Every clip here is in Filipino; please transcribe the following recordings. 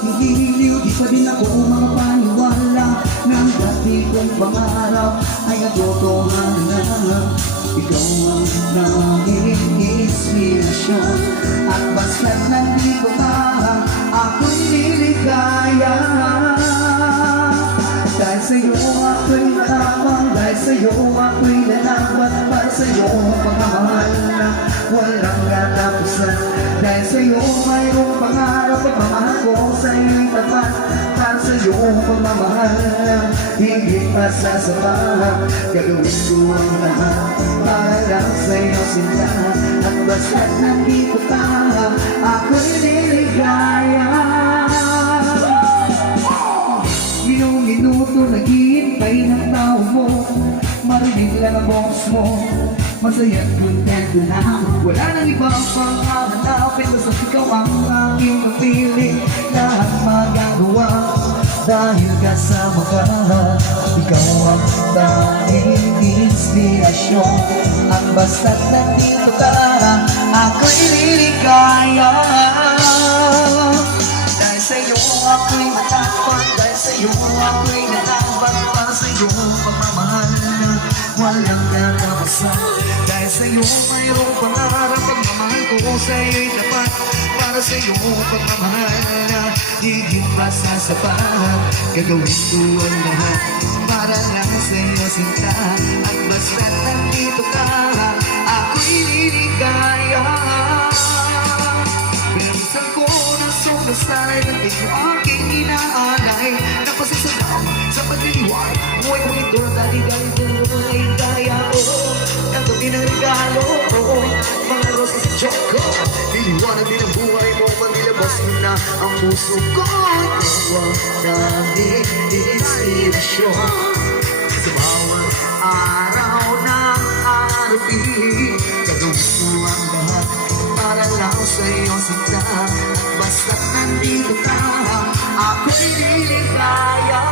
Hihiliw, di pa din ako makapaniwala ng dati kong pangarap ay natotohanan. Ikaw ang naging inspirasyon, at basta't nandito ka, ako'y liligaya. Dahil sa'yo ako'y matapang, dahil sa'yo ako'y lalaban, para sa'yo ang pagmamahal na walang katapusan. Dahil sa'yo mayroong pangarap, pagmamahal ko sa'yo'y tapat, para sa'yo ang pagmamahal na higit pa sa sapat. Gagawin ko ang lahat para lang sa'yo sinta, at basta't nandito ka, ako'y liligaya. Minuto naghihintay ng tao mo, marinig lang ang boses mo, masaya't contento na. Wala nang ibang panghahanapin, basta ikaw ang aking napili. Lahat magagawa dahil kasama ka. Ikaw ang tanging inspirasyon, at basta't nandito ka, ako'y liligaya. Dahil sa'yo ako'y matapang, dahil sa'yo ako'y nalaban, para sa'yo pagmamahal na walang katapusan. Dahil sa'yo mayroong pangarap, pagmamahal ko sa'yo'y tapat, para sa'yo pagmamahal na higit pa sa sapat. Gagawin ko ang lahat para lang sa'yo sinta, at basta't nandito ka, ako'y liligaya. Pinalisan ko ng sumasay, at ito aking inaalay, na pasasalamat sa pagliliwag. Buhay ko ito, dali-dali tuloy daya ko, tanggapin ang regalo ko, mga rosas sa choco. Liliwanag din ang buhay mo, manilabas mo na ang puso ko. Ikaw ang naging inspirasyon sa bawat araw ng araw. Gagawin ko ang lahat para lang sa'yo sinta, at basta't nandito ka, ako'y liligaya.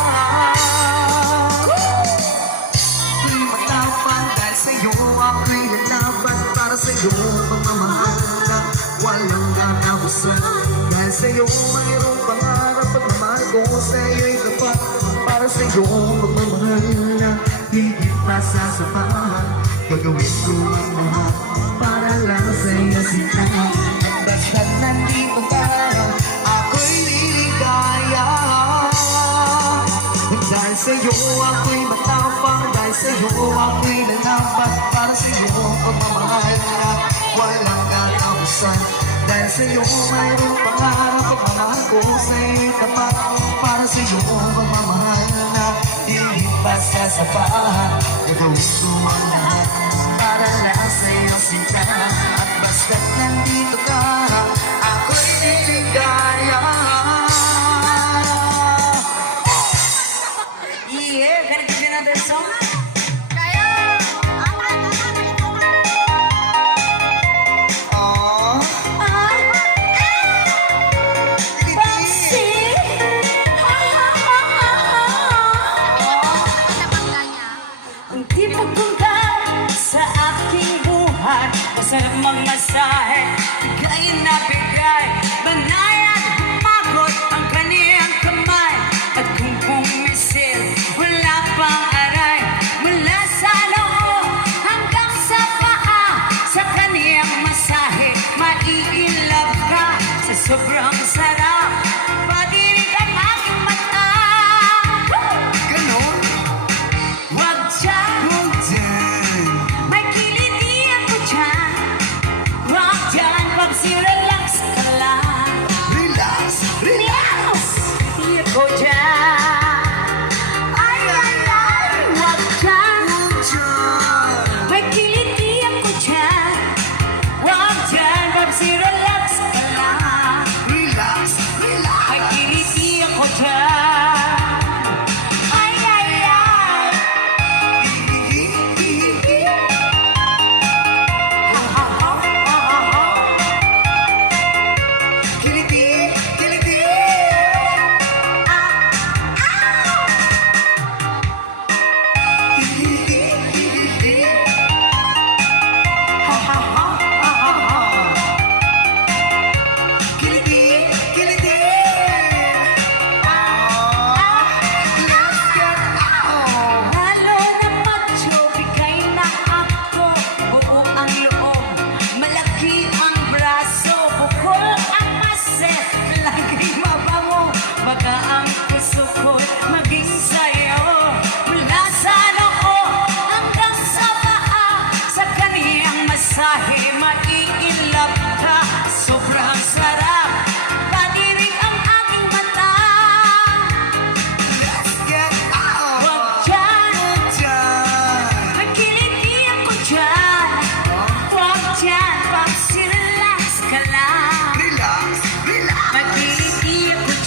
Ako'y matapang, dahil sa'yo ako'y lalaban, para sa'yo pagmamahal na walang katapusan. Dahil sa'yo mayroong pangarap, pagmamahal ko sa'yo'y tapat, para sa'yo pagmamahal na higit pa sa sapat. Gagawin ko ang lahat para lang sa'yo sinta, at basta't nandito ka, ako'y liligaya. Dahil sa'yo ako'y matapang, dahil sa'yo ako'y lalaban, para sa'yo pagmamahal na walang katapusan. Dahil sa'yo mayroong pangarap, pagmamahal ko sa'yo'y tapat, para sa'yo pagmamahal na higit pa sa sapat. Gagawin ko ang lahat para lang sa'yo sinta, at basta't nandito ka, ako'y liligaya. Yeah, gotta give you another song. Aww, Ang tipag kong ka sa aking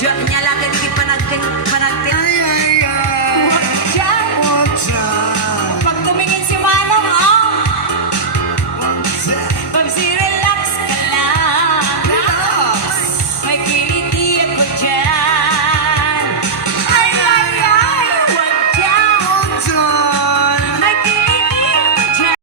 Nyala ka di panagting